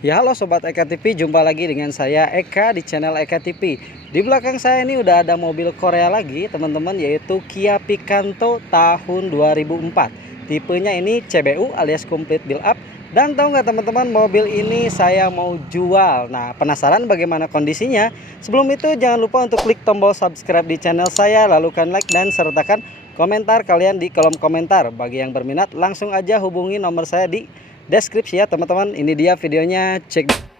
Ya halo Sobat Eka TV, jumpa lagi dengan saya Eka di channel Eka TV. Di belakang saya ini udah ada mobil Korea lagi teman-teman, yaitu Kia Picanto tahun 2004. Tipenya ini CBU alias Complete Build Up. Dan tahu nggak teman-teman, mobil ini saya mau jual. Nah, penasaran bagaimana kondisinya? Sebelum itu jangan lupa untuk klik tombol subscribe di channel saya, lalu kan like dan sertakan komentar kalian di kolom komentar. Bagi yang berminat langsung aja hubungi nomor saya di deskripsi ya teman-teman. Ini dia videonya, cek.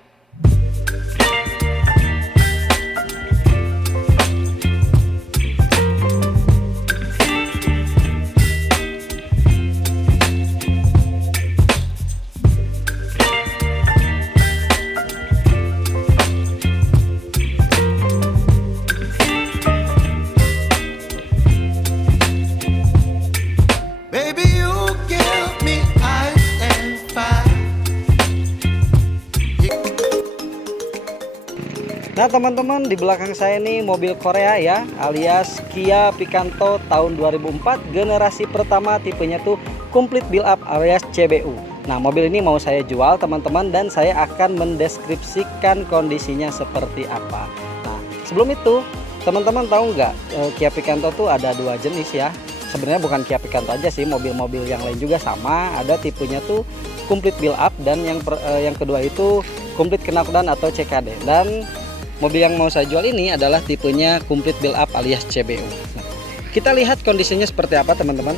Nah teman-teman, di belakang saya ini mobil Korea ya, alias Kia Picanto tahun 2004, generasi pertama, tipenya tuh Complete Build Up alias CBU. Nah, mobil ini mau saya jual teman-teman, dan saya akan mendeskripsikan kondisinya seperti apa. Nah, sebelum itu teman-teman tahu nggak, Kia Picanto tuh ada dua jenis ya. Sebenarnya bukan Kia Picanto aja sih, mobil-mobil yang lain juga sama, ada tipenya tuh Complete Build Up, dan yang kedua itu Complete Knockdown atau CKD. Dan mobil yang mau saya jual ini adalah tipenya Complete Build Up alias CBU. Nah, kita lihat kondisinya seperti apa teman-teman.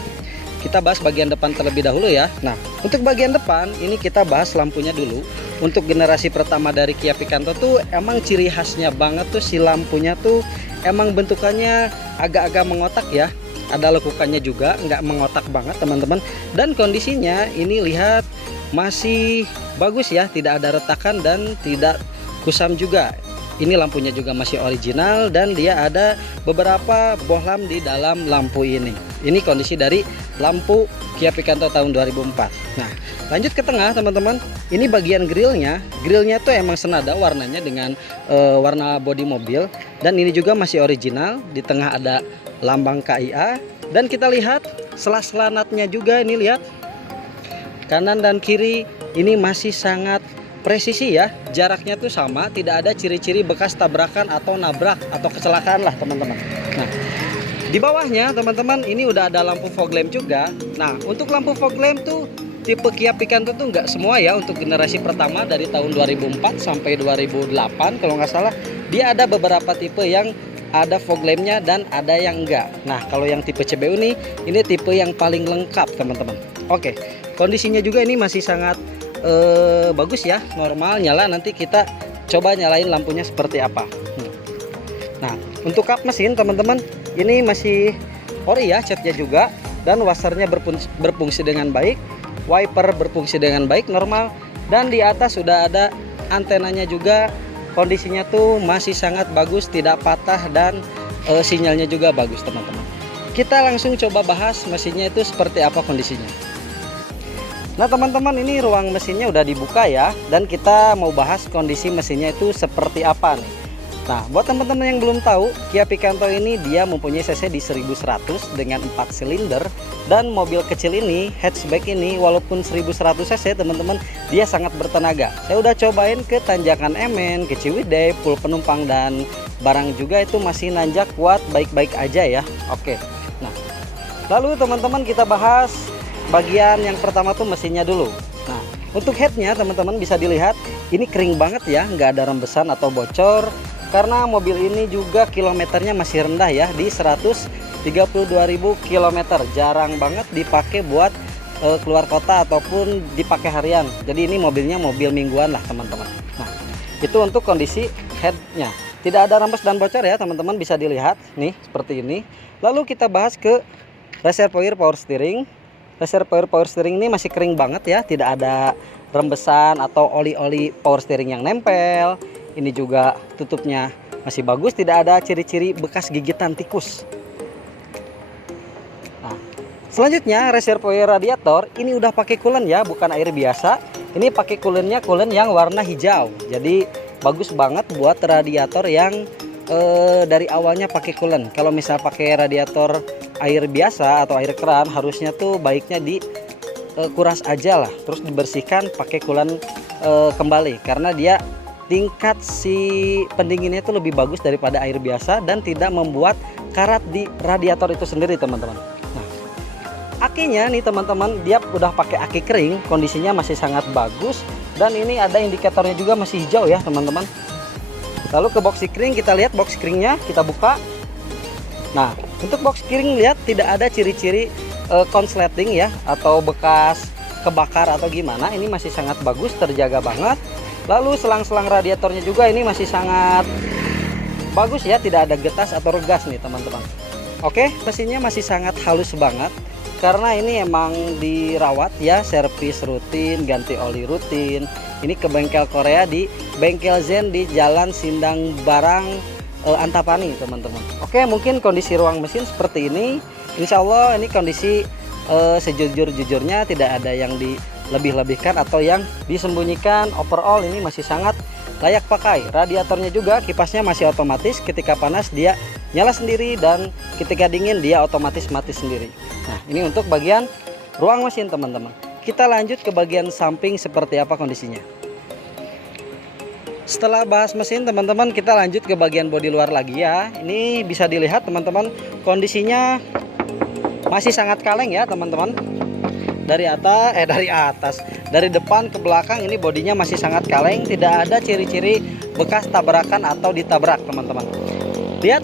Kita bahas bagian depan terlebih dahulu ya. Nah, untuk bagian depan ini kita bahas lampunya dulu. Untuk generasi pertama dari Kia Picanto tuh emang ciri khasnya banget tuh si lampunya tuh emang bentukannya agak-agak mengotak ya. Ada lekukannya juga, nggak mengotak banget teman-teman. Dan kondisinya ini lihat masih bagus ya, tidak ada retakan dan tidak kusam juga. Ini lampunya juga masih original, dan dia ada beberapa bohlam di dalam lampu ini. Ini kondisi dari lampu Kia Picanto tahun 2004. Nah, lanjut ke tengah teman-teman. Ini bagian grillnya. Grillnya tuh emang senada warnanya dengan warna bodi mobil, dan ini juga masih original. Di tengah ada lambang KIA, dan kita lihat sela-sela natnya juga. Ini lihat kanan dan kiri ini masih sangat presisi ya, jaraknya tuh sama, tidak ada ciri-ciri bekas tabrakan atau nabrak atau kecelakaan lah teman-teman. Nah, di bawahnya teman-teman ini udah ada lampu fog lamp juga. Nah, untuk lampu fog lamp tuh tipe Kia Picanto tuh nggak semua ya, untuk generasi pertama dari tahun 2004 sampai 2008 kalau nggak salah, dia ada beberapa tipe yang ada fog lampnya dan ada yang enggak. Nah, kalau yang tipe CBU nih, ini tipe yang paling lengkap teman-teman. Oke, kondisinya juga ini masih sangat bagus ya, normal nyala. Nanti kita coba nyalain lampunya seperti apa. Nah, untuk kap mesin teman-teman ini masih ori ya, catnya juga, dan washernya berfungsi dengan baik, wiper berfungsi dengan baik normal, dan di atas sudah ada antenanya juga. Kondisinya tuh masih sangat bagus, tidak patah, dan sinyalnya juga bagus teman-teman. Kita langsung coba bahas mesinnya itu seperti apa kondisinya. Nah teman-teman, ini ruang mesinnya udah dibuka ya, dan kita mau bahas kondisi mesinnya itu seperti apa nih. Nah, buat teman-teman yang belum tahu, Kia Picanto ini dia mempunyai cc di 1100 dengan 4 silinder, dan mobil kecil ini, hatchback ini, walaupun 1100 cc teman-teman, dia sangat bertenaga. Saya udah cobain ke Tanjakan MN, ke Ciwidey, full penumpang, dan barang juga itu masih nanjak kuat, baik-baik aja ya. Oke. Nah, lalu teman-teman kita bahas bagian yang pertama tuh mesinnya dulu. Nah, untuk headnya teman-teman bisa dilihat ini kering banget ya, nggak ada rembesan atau bocor, karena mobil ini juga kilometernya masih rendah ya, di 132.000 km. Jarang banget dipakai buat keluar kota ataupun dipakai harian. Jadi ini mobilnya mobil mingguan lah teman-teman. Nah, itu untuk kondisi headnya, tidak ada rembes dan bocor ya teman-teman, bisa dilihat nih seperti ini. Lalu kita bahas ke reservoir power steering. Reservoir power steering ini masih kering banget ya, tidak ada rembesan atau oli-oli power steering yang nempel. Ini juga tutupnya masih bagus, tidak ada ciri-ciri bekas gigitan tikus. Nah, selanjutnya reservoir radiator ini udah pakai coolant ya, bukan air biasa. Ini pakai coolant yang warna hijau. Jadi bagus banget buat radiator yang dari awalnya pakai coolant. Kalau misal pakai radiator air biasa atau air keran, harusnya tuh baiknya di kuras aja lah, terus dibersihkan pakai coolant kembali karena dia tingkat si pendinginnya itu lebih bagus daripada air biasa dan tidak membuat karat di radiator itu sendiri teman-teman. Nah, akinya nih teman-teman, dia udah pakai aki kering, kondisinya masih sangat bagus dan ini ada indikatornya juga masih hijau ya teman-teman. Lalu ke box kering, kita lihat box keringnya, kita buka. Nah, untuk box kering lihat tidak ada ciri-ciri konsleting ya atau bekas kebakar atau gimana. Ini masih sangat bagus, terjaga banget. Lalu selang-selang radiatornya juga ini masih sangat bagus ya, tidak ada getas atau regas nih teman-teman. Oke, mesinnya masih sangat halus banget karena ini emang dirawat ya, servis rutin, ganti oli rutin. Ini ke bengkel Korea di Bengkel Zen di Jalan Sindang Barang Antapani teman-teman. Oke, mungkin kondisi ruang mesin seperti ini. Insya Allah ini kondisi sejujur-jujurnya tidak ada yang dilebih-lebihkan atau yang disembunyikan. Overall ini masih sangat layak pakai. Radiatornya juga, kipasnya masih otomatis, ketika panas dia nyala sendiri dan ketika dingin dia otomatis mati sendiri. Nah, ini untuk bagian ruang mesin teman-teman. Kita lanjut ke bagian samping seperti apa kondisinya. Setelah bahas mesin teman-teman, kita lanjut ke bagian bodi luar lagi ya. Ini bisa dilihat teman-teman, kondisinya masih sangat kaleng ya teman-teman. Dari atas, dari depan ke belakang ini bodinya masih sangat kaleng, tidak ada ciri-ciri bekas tabrakan atau ditabrak teman-teman. Lihat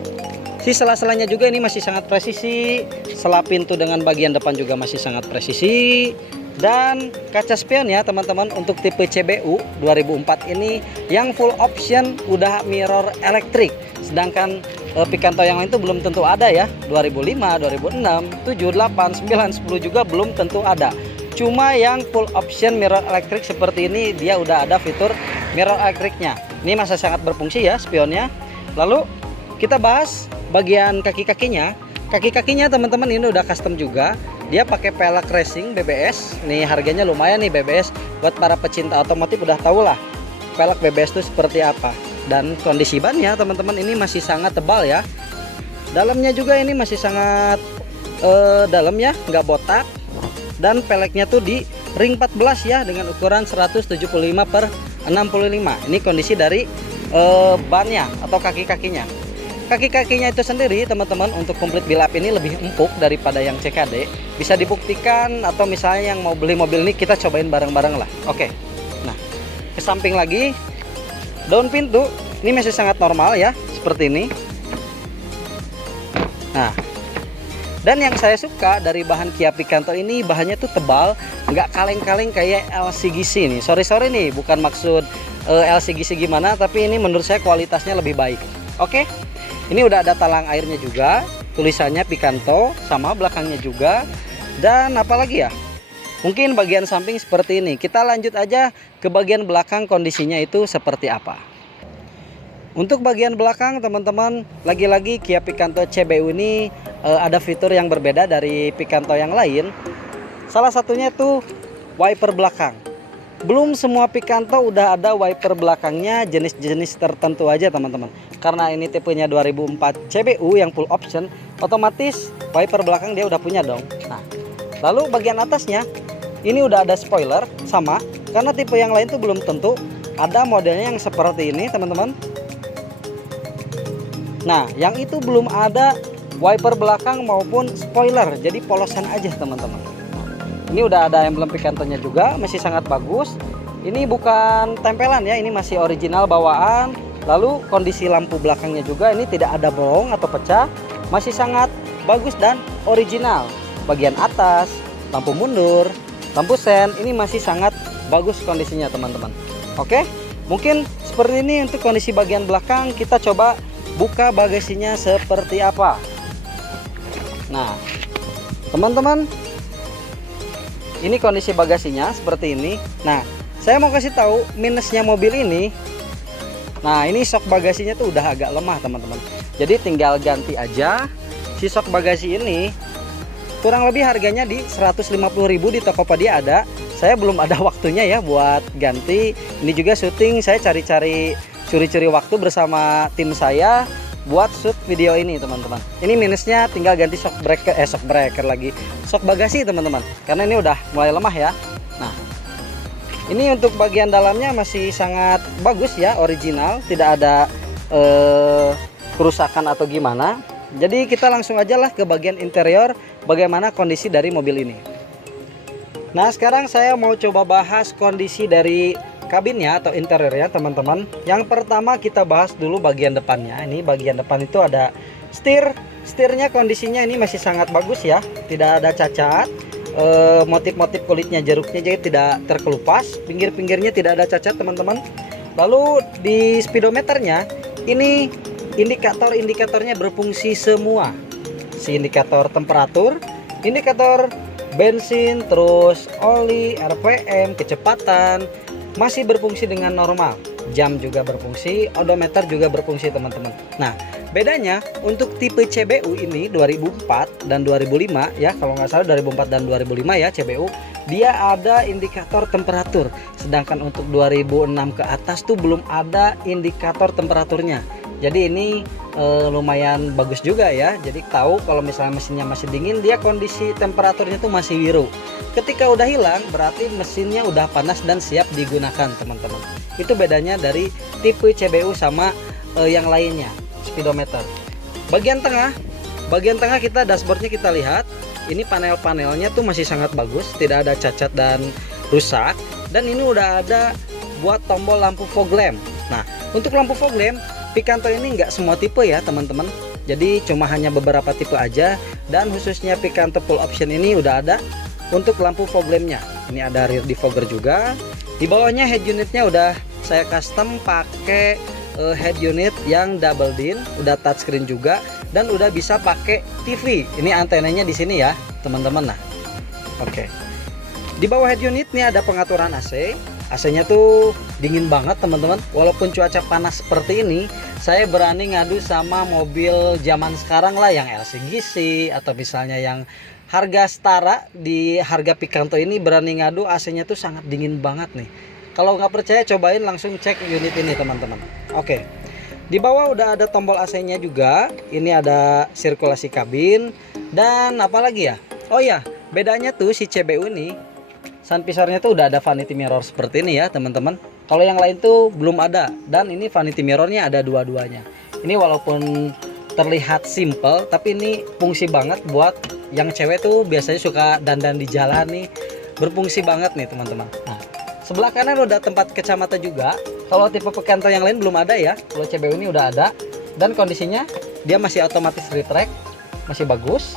si sela-selanya juga ini masih sangat presisi, sela pintu dengan bagian depan juga masih sangat presisi. Dan kaca spion ya teman-teman, untuk tipe CBU 2004 ini yang full option udah mirror elektrik, sedangkan Picanto yang lain itu belum tentu ada ya. 2005, 2006, 7, 8, 9, 10 juga belum tentu ada. Cuma yang full option mirror elektrik seperti ini dia udah ada fitur mirror elektriknya. Ini masih sangat berfungsi ya spionnya. Lalu kita bahas bagian kaki-kakinya. Kaki-kakinya teman-teman ini udah custom juga. Dia pakai pelek racing BBS. Nih harganya lumayan nih BBS. Buat para pecinta otomotif udah tau lah pelek BBS itu seperti apa. Dan kondisi bannya teman-teman ini masih sangat tebal ya. Dalamnya juga ini masih sangat dalam ya, nggak botak. Dan peleknya tuh di ring 14 ya, dengan ukuran 175 per 65. Ini kondisi dari bannya atau kaki-kakinya. Kaki-kakinya itu sendiri teman-teman untuk komplit build up ini lebih empuk daripada yang CKD. Bisa dibuktikan atau misalnya yang mau beli mobil ini kita cobain bareng-bareng lah. Oke. Nah, ke samping lagi, daun pintu ini masih sangat normal ya, seperti ini. Nah, dan yang saya suka dari bahan Kia Picanto ini, bahannya tuh tebal, nggak kaleng-kaleng kayak LCGC nih. Sorry nih, bukan maksud LCGC gimana, tapi ini menurut saya kualitasnya lebih baik. Oke. Ini udah ada talang airnya juga, tulisannya Picanto, sama belakangnya juga. Dan apalagi ya, mungkin bagian samping seperti ini. Kita lanjut aja ke bagian belakang, kondisinya itu seperti apa. Untuk bagian belakang teman-teman, lagi-lagi Kia Picanto CBU ini ada fitur yang berbeda dari Picanto yang lain. Salah satunya itu wiper belakang. Belum semua Picanto udah ada wiper belakangnya, jenis-jenis tertentu aja teman-teman. Karena ini tipenya 2004 CBU yang full option, otomatis wiper belakang dia udah punya dong. Nah, lalu bagian atasnya ini udah ada spoiler sama, karena tipe yang lain tuh belum tentu ada modelnya yang seperti ini teman-teman. Nah, yang itu belum ada wiper belakang maupun spoiler, jadi polosan aja teman-teman. Ini udah ada emblem Picantonya juga, masih sangat bagus. Ini bukan tempelan ya, ini masih original bawaan. Lalu kondisi lampu belakangnya juga ini tidak ada bolong atau pecah, masih sangat bagus dan original. Bagian atas, lampu mundur, lampu sen, ini masih sangat bagus kondisinya teman-teman. Oke, mungkin seperti ini untuk kondisi bagian belakang. Kita coba buka bagasinya seperti apa. Nah, teman-teman, ini kondisi bagasinya seperti ini. Nah, saya mau kasih tahu minusnya mobil ini. Nah, ini sok bagasinya tuh udah agak lemah teman-teman. Jadi tinggal ganti aja si sok bagasi ini. Kurang lebih harganya di 150.000 di Tokopedia ada. Saya belum ada waktunya ya buat ganti. Ini juga syuting, saya cari-cari curi-curi waktu bersama tim saya buat shoot video ini teman-teman. Ini minusnya tinggal ganti shock breaker lagi. Shock bagasi teman-teman. Karena ini udah mulai lemah ya. Nah, Ini untuk bagian dalamnya masih sangat bagus ya, original, tidak ada kerusakan atau gimana. Jadi kita langsung aja lah ke bagian interior, bagaimana kondisi dari mobil ini. Nah sekarang saya mau coba bahas kondisi dari kabinnya atau interiornya teman-teman. Yang pertama kita bahas dulu bagian depannya. Ini bagian depan itu ada setirnya, kondisinya ini masih sangat bagus ya, tidak ada cacat. Motif-motif kulitnya, jeruknya jadi tidak terkelupas, pinggir-pinggirnya tidak ada cacat teman-teman. Lalu di speedometernya ini indikatornya berfungsi semua. Si indikator temperatur, indikator bensin, terus oli, RPM, kecepatan masih berfungsi dengan normal. Jam juga berfungsi, odometer juga berfungsi teman-teman. Nah bedanya untuk tipe CBU ini 2004 dan 2005 ya, kalau nggak salah 2004 dan 2005 ya CBU, dia ada indikator temperatur. Sedangkan untuk 2006 ke atas tuh belum ada indikator temperaturnya. Jadi ini lumayan bagus juga ya. Jadi tahu kalau misalnya mesinnya masih dingin, dia kondisi temperaturnya tuh masih biru. Ketika udah hilang berarti mesinnya udah panas dan siap digunakan teman-teman. Itu bedanya dari tipe CBU sama yang lainnya. Speedometer. Bagian tengah kita dashboardnya kita lihat, ini panel-panelnya tuh masih sangat bagus, tidak ada cacat dan rusak. Dan ini udah ada buat tombol lampu fog lamp. Nah untuk lampu fog lamp Picanto ini nggak semua tipe ya teman-teman, jadi cuma hanya beberapa tipe aja. Dan khususnya Picanto full option ini udah ada untuk lampu fog lampnya. Ini ada rear defogger juga. Di bawahnya head unitnya udah saya custom pakai head unit yang double din, udah touchscreen juga, dan udah bisa pakai TV. Ini antenanya di sini ya teman-teman. Nah oke. Di bawah head unit nih ada pengaturan AC. AC-nya tuh dingin banget teman-teman. Walaupun cuaca panas seperti ini, saya berani ngadu sama mobil zaman sekarang lah, yang LCGC atau misalnya yang harga setara di harga Picanto ini, berani ngadu AC-nya tuh sangat dingin banget nih. Kalau nggak percaya cobain langsung cek unit ini teman-teman. Oke. Di bawah udah ada tombol AC-nya juga. Ini ada sirkulasi kabin dan apa lagi ya? Oh ya, bedanya tuh si CBU ini sun visor-nya tuh udah ada vanity mirror seperti ini ya teman-teman. Kalau yang lain tuh belum ada, dan ini vanity mirror-nya ada dua-duanya. Ini walaupun terlihat simple tapi ini fungsi banget buat yang cewek tuh biasanya suka dandan di jalan nih. Berfungsi banget nih teman-teman. Nah, sebelah kanan udah tempat kacamata juga. Kalau tipe Picanto yang lain belum ada ya. Kalau CBU ini udah ada. Dan kondisinya dia masih otomatis retract, masih bagus.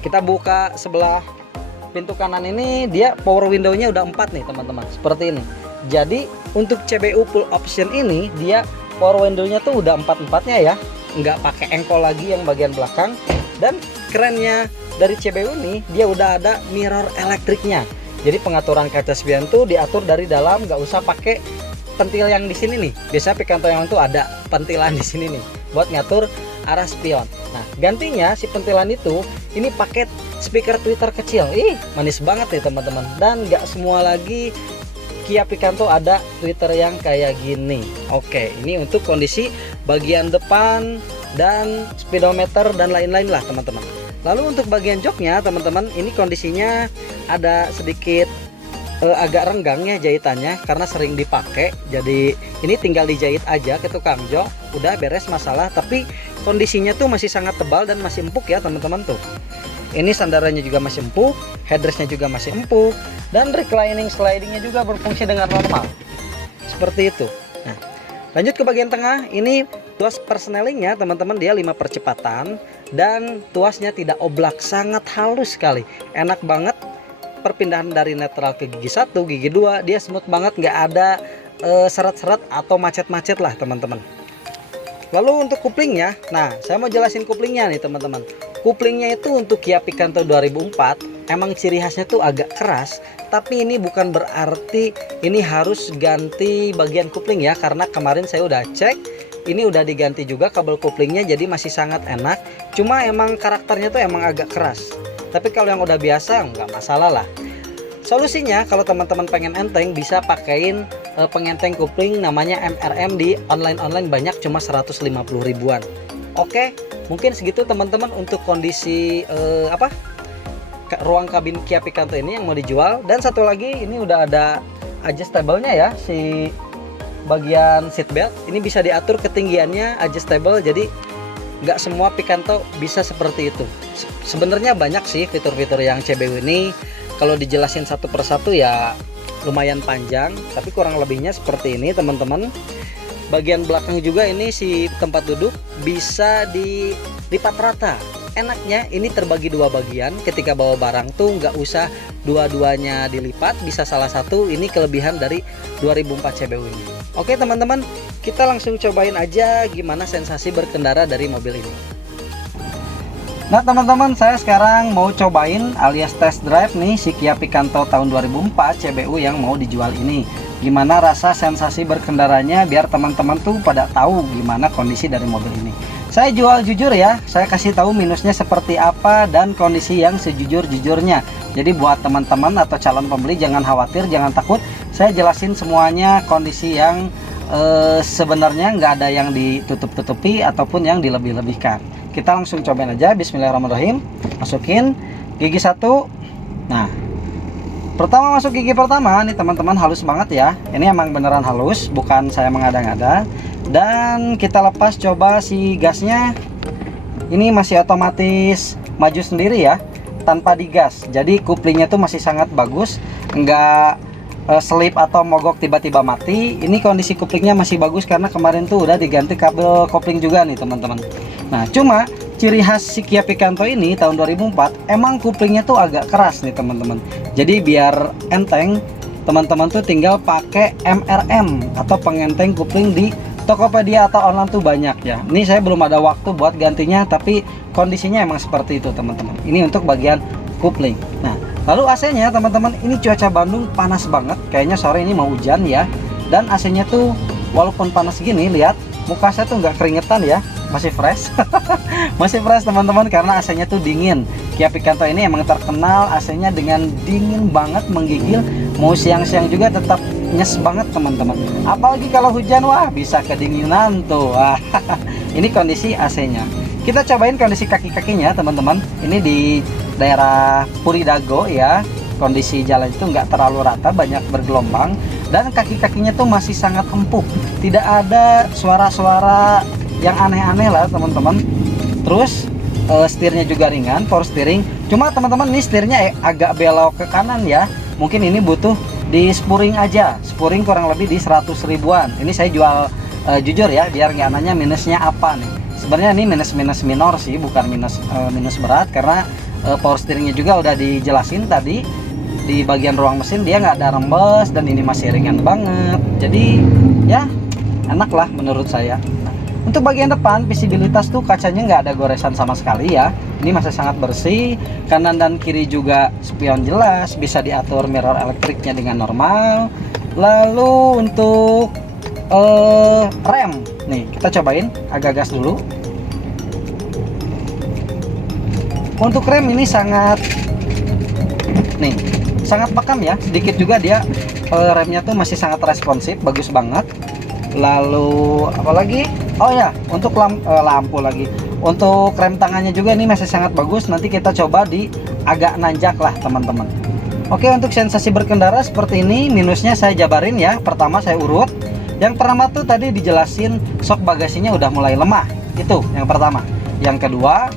Kita buka sebelah pintu kanan ini, dia power window-nya udah 4 nih teman-teman. Seperti ini. Jadi untuk CBU full option ini dia power window-nya tuh udah 4-4-nya ya. Nggak pakai engkol lagi yang bagian belakang. Dan kerennya dari CBU ini dia udah ada mirror elektriknya. Jadi pengaturan kaca spion tuh diatur dari dalam, nggak usah pakai pentil yang di sini nih. Biasanya Picanto yang tuh ada pentilan di sini nih buat ngatur arah spion. Nah, gantinya si pentilan itu ini pakai speaker tweeter kecil. Ih, manis banget nih teman-teman. Dan nggak semua lagi Kia Picanto ada tweeter yang kayak gini. Oke, ini untuk kondisi bagian depan dan speedometer dan lain-lain lah teman-teman. Lalu untuk bagian joknya teman-teman, ini kondisinya ada sedikit agak renggang ya jahitannya karena sering dipakai. Jadi ini tinggal dijahit aja ke tukang jok, udah beres masalah. Tapi kondisinya tuh masih sangat tebal dan masih empuk ya teman-teman tuh. Ini sandarannya juga masih empuk, headrestnya juga masih empuk, dan reclining slidingnya juga berfungsi dengan normal. Seperti itu. Nah, lanjut ke bagian tengah. Ini tuas persnelingnya teman-teman, dia 5 percepatan dan tuasnya tidak oblak, sangat halus sekali, enak banget. Perpindahan dari netral ke gigi 1, gigi 2 dia smooth banget, nggak ada seret-seret atau macet-macet lah teman-teman. Lalu untuk kuplingnya, nah saya mau jelasin kuplingnya nih teman-teman. Kuplingnya itu untuk Kia Picanto 2004 emang ciri khasnya tuh agak keras, tapi ini bukan berarti ini harus ganti bagian kupling ya, karena kemarin saya udah cek ini udah diganti juga kabel kuplingnya, jadi masih sangat enak. Cuma emang karakternya tuh emang agak keras, tapi kalau yang udah biasa nggak masalah lah. Solusinya kalau teman-teman pengen enteng bisa pakein pengenteng kupling namanya MRM, di online banyak, cuma 150 ribuan. Oke, mungkin segitu teman-teman untuk kondisi ruang kabin Kia Picanto ini yang mau dijual. Dan satu lagi ini udah ada adjustable-nya ya, si bagian seatbelt ini bisa diatur ketinggiannya, adjustable, jadi nggak semua Picanto bisa seperti itu. Sebenarnya banyak sih fitur-fitur yang CBU ini, kalau dijelasin satu persatu ya lumayan panjang, tapi kurang lebihnya seperti ini teman-teman. Bagian belakang juga ini si tempat duduk bisa dilipat rata. Enaknya ini terbagi dua bagian, ketika bawa barang tuh nggak usah dua-duanya dilipat, bisa salah satu. Ini kelebihan dari 2004 CBU ini. Oke teman-teman, kita langsung cobain aja gimana sensasi berkendara dari mobil ini. Nah teman-teman, saya sekarang mau cobain alias test drive nih si Kia Picanto tahun 2004 CBU yang mau dijual ini. Gimana rasa sensasi berkendaranya, biar teman-teman tuh pada tahu gimana kondisi dari mobil ini. Saya jual jujur ya, saya kasih tahu minusnya seperti apa dan kondisi yang sejujur-jujurnya. Jadi buat teman-teman atau calon pembeli jangan khawatir, jangan takut. Saya jelasin semuanya kondisi yang sebenarnya nggak ada yang ditutup-tutupi ataupun yang dilebih-lebihkan. Kita langsung cobain aja. Bismillahirrahmanirrahim. Masukin gigi satu. Nah, pertama masuk gigi pertama nih teman-teman, halus banget ya. Ini emang beneran halus, bukan saya mengada-ngada. Dan kita lepas coba si gasnya. Ini masih otomatis maju sendiri ya, tanpa digas. Jadi kuplingnya tuh masih sangat bagus, enggak selip atau mogok tiba-tiba mati. Ini kondisi kuplingnya masih bagus karena kemarin tuh udah diganti kabel kopling juga nih teman-teman. Nah, cuma ciri khas si Kia Picanto ini tahun 2004 emang kuplingnya tuh agak keras nih teman-teman. Jadi biar enteng, teman-teman tuh tinggal pakai MRM atau pengenteng kupling di Tokopedia atau online tuh banyak ya. Ini saya belum ada waktu buat gantinya, tapi kondisinya emang seperti itu teman-teman. Ini untuk bagian kupling. Nah, lalu AC-nya teman-teman, ini cuaca Bandung panas banget. Kayaknya sore ini mau hujan ya. Dan AC-nya tuh walaupun panas gini, lihat muka saya tuh nggak keringetan ya, masih fresh. Masih fresh teman-teman karena AC-nya tuh dingin. Kia Picanto ini emang terkenal AC-nya dengan dingin banget, menggigil. Mau siang-siang juga tetap nyes banget teman-teman. Apalagi kalau hujan, wah bisa kedinginan tuh. Ini kondisi AC-nya. Kita cobain kondisi kaki-kakinya teman-teman. Ini di daerah Puri Dago ya. Kondisi jalan itu nggak terlalu rata, banyak bergelombang. Dan kaki-kakinya tuh masih sangat empuk. Tidak ada suara-suara yang aneh-aneh lah teman-teman. Terus setirnya juga ringan, power steering. Cuma teman-teman ini setirnya agak belok ke kanan ya. Mungkin ini butuh di spuring aja. Spuring kurang lebih di 100 ribuan. Ini saya jual jujur ya, biar nggak nanya minusnya apa nih. Sebenarnya ini minus minor sih, bukan minus berat, karena power steeringnya juga udah dijelasin tadi. Di bagian ruang mesin dia nggak ada rembes dan ini masih ringan banget. Jadi ya enak lah menurut saya. Untuk bagian depan visibilitas tuh kacanya nggak ada goresan sama sekali ya. Ini masih sangat bersih. Kanan dan kiri juga spion jelas, bisa diatur mirror elektriknya dengan normal. Lalu untuk rem nih kita cobain, agak gas dulu. Untuk rem ini sangat pekam ya, sedikit juga dia remnya tuh masih sangat responsif, bagus banget. Lalu apalagi, oh ya, untuk lampu lagi, untuk rem tangannya juga ini masih sangat bagus. Nanti kita coba di agak nanjak lah teman-teman. Oke, untuk sensasi berkendara seperti ini. Minusnya saya jabarin ya. Pertama saya urut. Yang pertama tuh tadi dijelasin sok bagasinya udah mulai lemah, itu yang pertama. Yang kedua,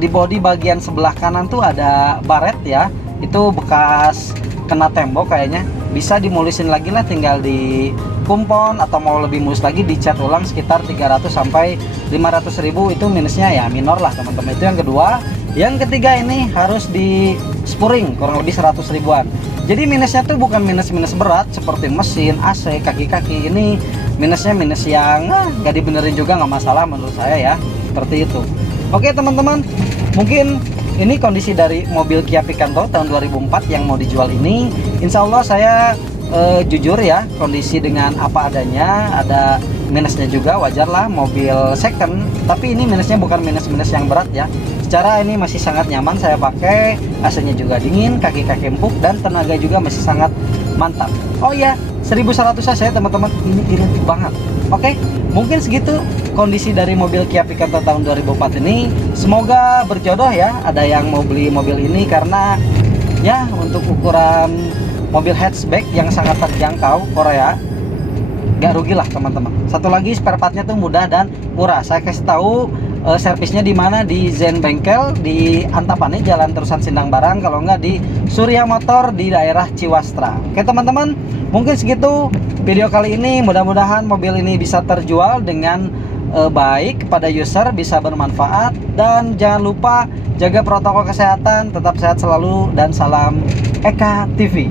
di bodi bagian sebelah kanan tuh ada baret ya, itu bekas kena tembok kayaknya. Bisa dimulisin lagi lah, tinggal di kumpon, atau mau lebih mulus lagi dicat ulang sekitar 300 sampai 500 ribu. Itu minusnya ya minor lah teman-teman. Itu yang kedua. Yang ketiga ini harus di spuring kurang lebih 100 ribuan. Jadi minusnya tuh bukan minus berat seperti mesin, AC, kaki-kaki. Ini minusnya minus yang nggak dibenerin juga, nggak masalah menurut saya ya, seperti itu. Oke teman-teman, mungkin ini kondisi dari mobil Kia Picanto tahun 2004 yang mau dijual ini. Insya Allah saya jujur ya, kondisi dengan apa adanya. Ada minusnya juga, wajar lah, mobil second. Tapi ini minusnya bukan minus yang berat ya. Secara ini masih sangat nyaman saya pakai, AC-nya juga dingin, kaki-kaki empuk, dan tenaga juga masih sangat mantap. Oh ya, 1100 cc teman-teman, ini irit banget. Oke, mungkin segitu kondisi dari mobil Kia Picanto tahun 2004 ini semoga berjodoh ya. Ada yang mau beli mobil ini karena ya untuk ukuran mobil hatchback yang sangat terjangkau Korea, gak rugi lah teman-teman. Satu lagi spare partnya tuh mudah dan murah. Saya kasih tahu servisnya di mana, di Zen Bengkel di Antapani Jalan Terusan Sindang Barang, kalau nggak di Surya Motor di daerah Ciwastra. Oke teman-teman, mungkin segitu video kali ini. Mudah-mudahan mobil ini bisa terjual dengan baik kepada user, bisa bermanfaat, dan jangan lupa jaga protokol kesehatan, tetap sehat selalu, dan salam Eka TV.